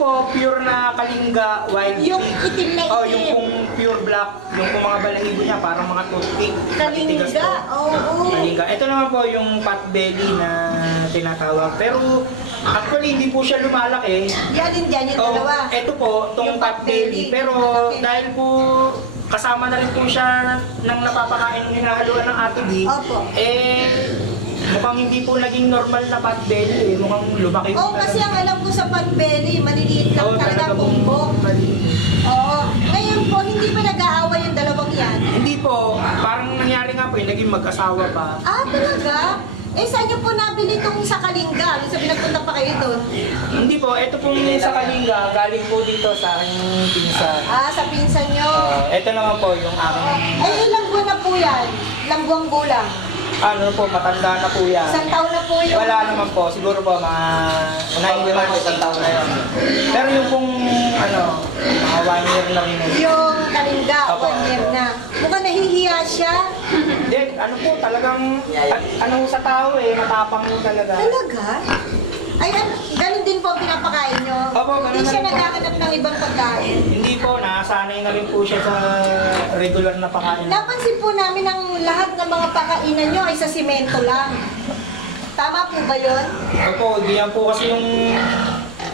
po, pure na kalinga, wild Yung pig. itim na itim. Oh, yung pong pure black, yung pong mga balahibo niya, parang mga toothpick. Matitigas Kalinga, po. oo. Kalinga. Ito naman po yung pot belly na tinatawag. Pero actually, hindi po siya lumalaki. Yan din dyan, yung dalawa. Ito po, itong Yung pot belly. Pero malaki. dahil po kasama na rin po siya ng napapakain ng hinahaluan ng Ate B, Opo. mukhang hindi po naging normal na pot belly. Mukhang lumaki po. Oo, kasi ang alam ko sa potbelly, maliliit lang Oo, talaga pong bumbok. maliit. Oo. Ngayon po, hindi ba nag-aaway yung dalawang yan? Hindi po, parang nangyari nga po, naging mag-asawa pa. Ah, talaga? Eh, saan niyo po nabili itong sa Kalinga? Sabi nagpunta pa kayo doon? Hindi po, ito pong sa Kalinga, galing po dito sa aking pinsan. Ah, sa pinsan niyo? Ito naman po yung aking, Ay, ilang buwan na po yan? Ilang buwang gulang? ano po, matanda na po yan. Isang taon na po yun? Wala naman po, siguro po mga 9 months, isang taon na yun. Pero yung pong, ano, mga 1 year na rin. Yung Kalinga, Opo. 1 year na. Mukhang nahihiya siya. Hindi, ano po, talagang, ano sa tao matapang po talaga. Talaga? Ay, ganun din po ang pinapakain nyo? Opo, ganun Hindi na siya rin po. naghahanap ng ibang pagkain? Hindi po, nasanay na rin po siya sa regular na pakain. Napansin po namin ang lahat ng mga pakainan nyo ay sa simento lang. Tama po ba yun? Opo, di yan po kasi yung,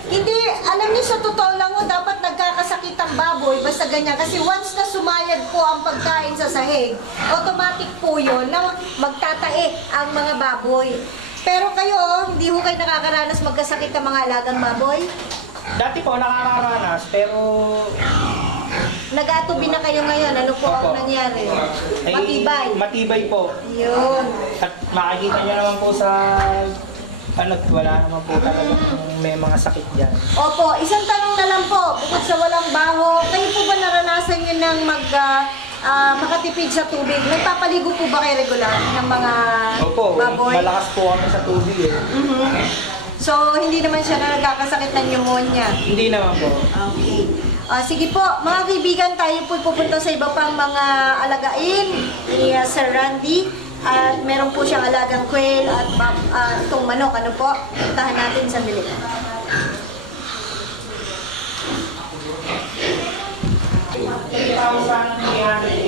Hindi, alam niyo sa totoo lang mo, dapat nagkakasakit ang baboy, basta ganyan. Kasi once na sumayad po ang pagkain sa sahig, automatic po yun na magtatae ang mga baboy. Pero kayo, hindi ho kayo nakakaranas magkasakit ng mga alagang baboy? dati po nakakaranas, pero Nag-atubi na kayo ngayon, ano po Opo. ang nangyari? ay, Matibay. matibay po. Yun. At makikita niyo naman po sa, ano, wala naman po talagang may mga sakit dyan. Opo, isang tanong na lang po, bukod sa walang baho, kayo po ba naranasan nyo ng makatipid sa tubig? Nagpapaligo po ba kayo regular ng mga Opo, baboy? malakas po kami sa tubig eh. So, hindi naman siya na nagkakasakit ng pneumonia? Hindi naman po. Okay. Sige po, mga kaibigan, tayo po pupunta sa iba pang mga alagain ni Sir Randy. At meron po siyang alagang quail at itong manok. Ano po? Puntahan natin sandali. 3,300